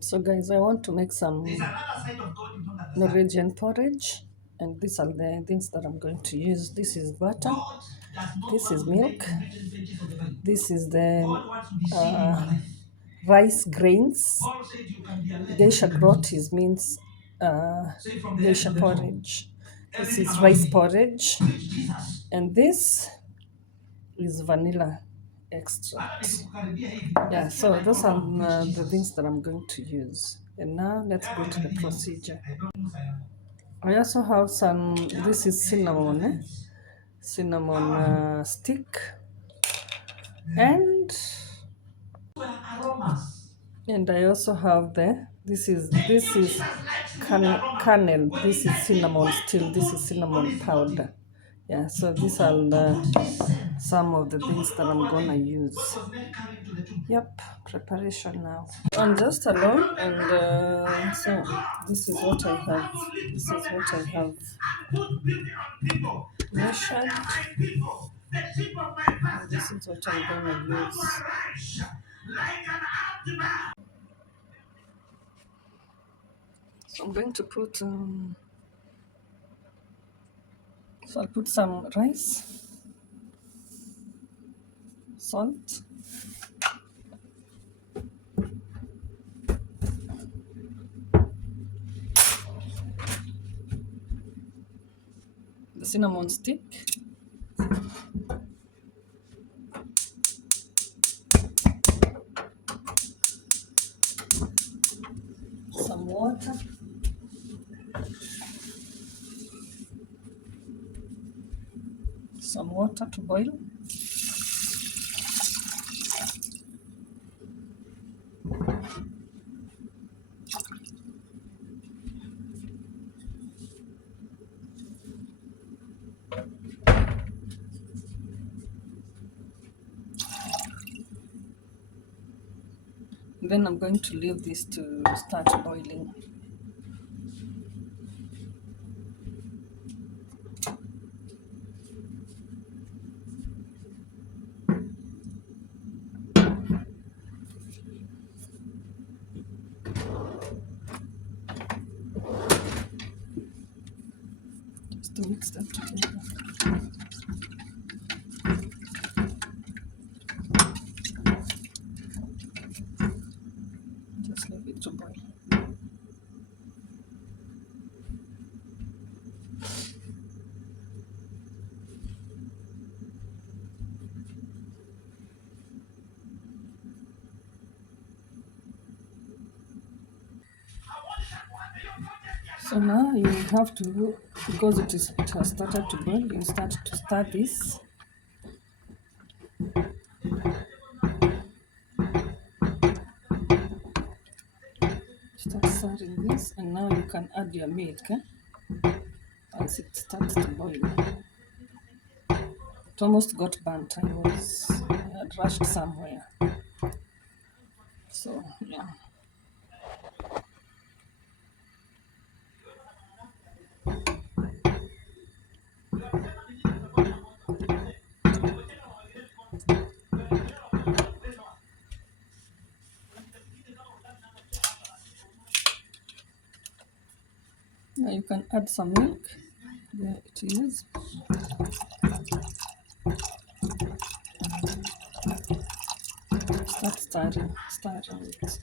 So guys, I want to make some Norwegian porridge, and these are the things that I'm going to use. This is butter, this is milk, this is the rice grains. Geisha Grotis means geisha porridge. This is rice porridge, and this is vanilla extract. Yeah, so those are the things that I'm going to use. And now let's go to the procedure. I also have some, this is cinnamon, cinnamon stick, and I also have this is kernel. This is cinnamon still. This is cinnamon powder. Yeah, so these are some of the things that I'm gonna use. Yep, preparation now. I'm just alone, and so this is what I have. This is what I have measured. And this is what I'm gonna use. So I'm going to put. So I'll put some rice, salt, the cinnamon stick, some water, to boil. Then I'm going to leave this to start boiling. Just to mix them together. Just leave it to boil. So now you have to, because it has started to boil, you start to stir this. Start stirring this, and now you can add your milk as it starts to boil. It almost got burnt. I had rushed somewhere. So yeah. Now you can add some milk. There it is. Start stirring it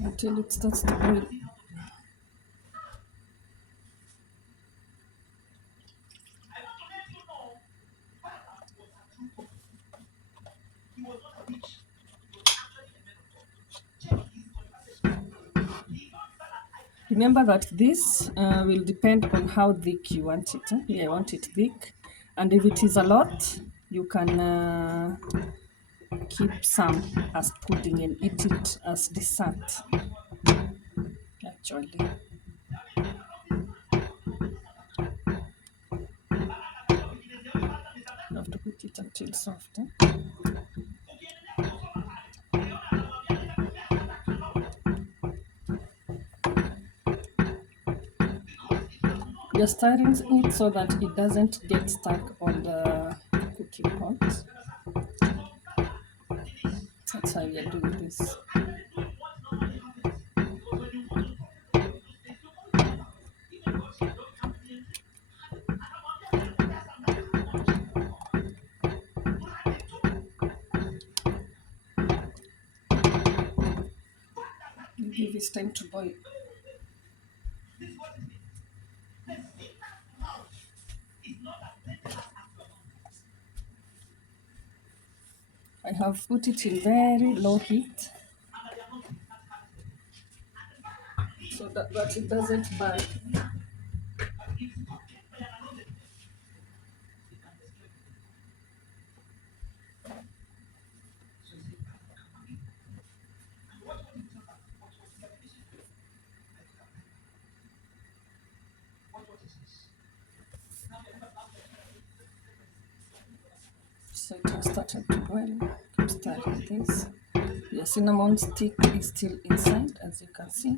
until it starts to boil. Remember that this will depend on how thick you want it. Yeah, I want it thick, and if it is a lot, you can keep some as pudding and eat it as dessert. Actually, you have to cook it until soft. You're stirring it so that it doesn't get stuck on the cooking pot. That's how you're doing this. You give it time to boil. I have put it in very low heat so that it doesn't burn. So it has started to boil. Keep stirring this. Your cinnamon stick is still inside, as you can see.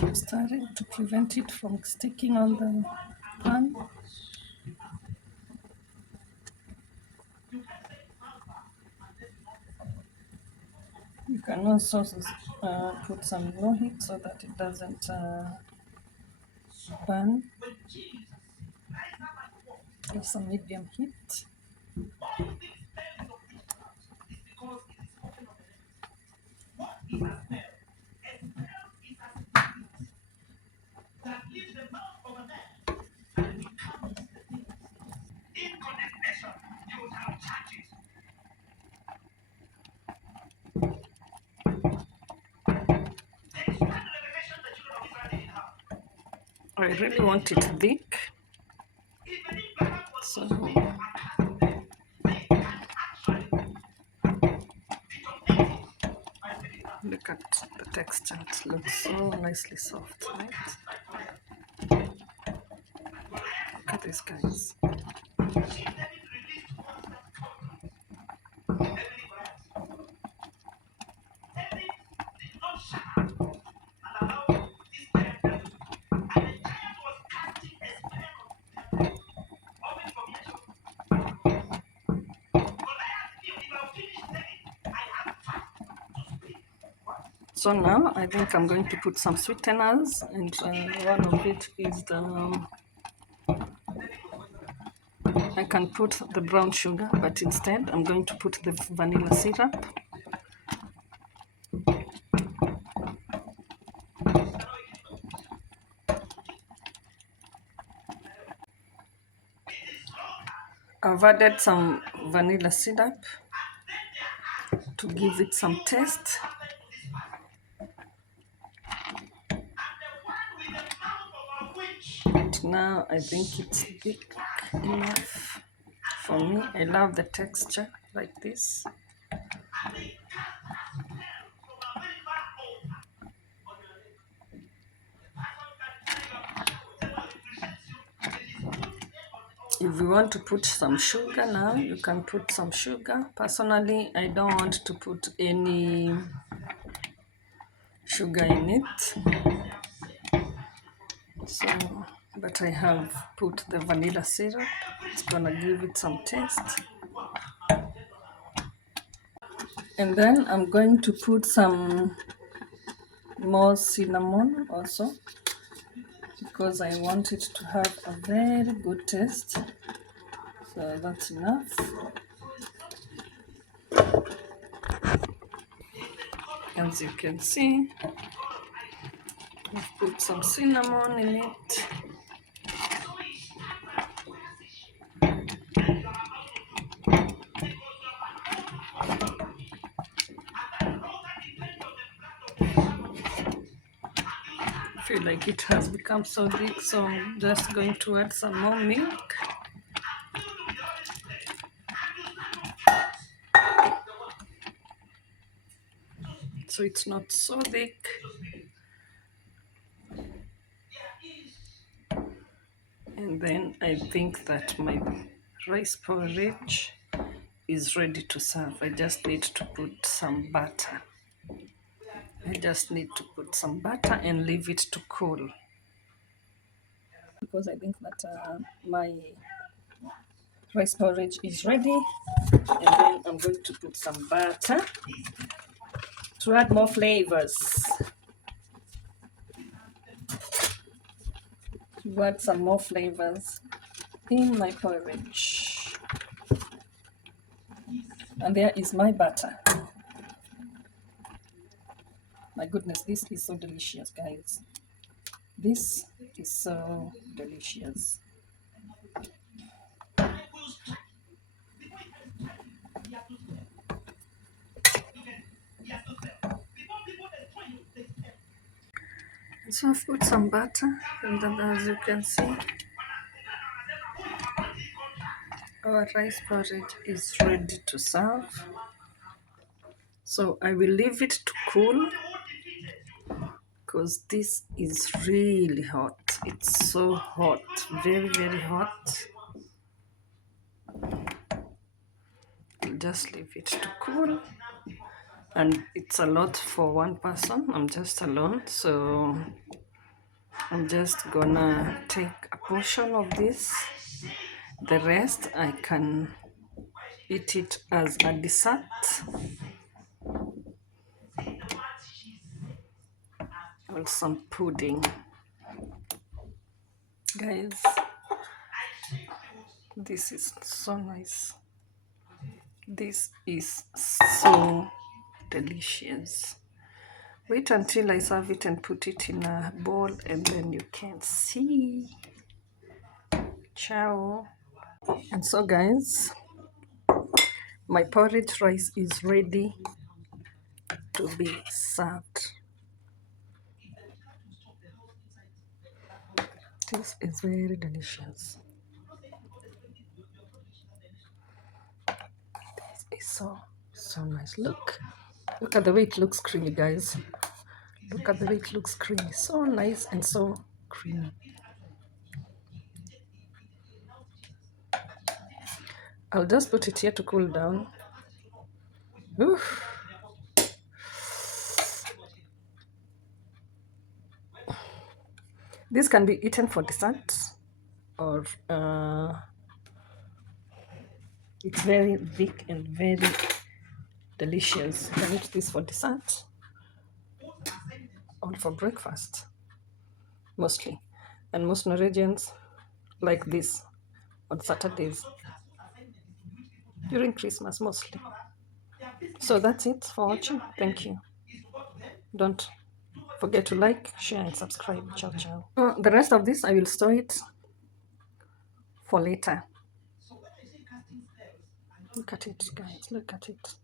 Keep stirring to prevent it from sticking on the pan. You can also put some low heat so that it doesn't burn. Give some medium heat. I really want it thick, so look at the texture, it looks so nicely soft, right? Look at these guys. So now I think I'm going to put some sweeteners, and one of it is the I can put the brown sugar, but instead I'm going to put the vanilla syrup. I've added some vanilla syrup to give it some taste. But now I think it's thick enough for me. I love the texture like this. If you want to put some sugar now, you can put some sugar. Personally, I don't want to put any sugar in it. So, but I have put the vanilla syrup. It's gonna give it some taste. And then I'm going to put some more cinnamon also, because I want it to have a very good taste. So that's enough. As you can see, I've put some cinnamon in it. I feel like it has become so big, so I'm just going to add some more milk. So it's not so thick. And then I think that my rice porridge is ready to serve. I just need to put some butter. I just need to put some butter and leave it to cool. Because I think that my rice porridge is ready. And then I'm going to put some butter to add more flavors. To add some more flavors in my porridge. And there is my butter. My goodness, this is so delicious, guys. This is so delicious. So I've put some butter, and then as you can see, our rice porridge is ready to serve. So I will leave it to cool because this is really hot. It's so hot, very, very hot. I'll just leave it to cool. And it's a lot for one person. I'm just alone, so I'm just gonna take a portion of this. The rest I can eat it as a dessert. Or some pudding. Guys, this is so nice. This is so delicious. Wait until I serve it and put it in a bowl, and then you can see. Ciao. And so, guys, my porridge rice is ready to be served. This is very delicious. This is so nice. Look at the way it looks creamy, guys. Look at the way it looks creamy. So nice and so creamy. I'll just put it here to cool down. Oof. This can be eaten for dessert, or it's very thick and very delicious. You can eat this for dessert or for breakfast, mostly. And most Norwegians like this on Saturdays during Christmas, mostly. So that's it for watching. Thank you. Don't forget to like, share, and subscribe. Ciao, ciao. The rest of this, I will store it for later. Look at it, guys. Look at it.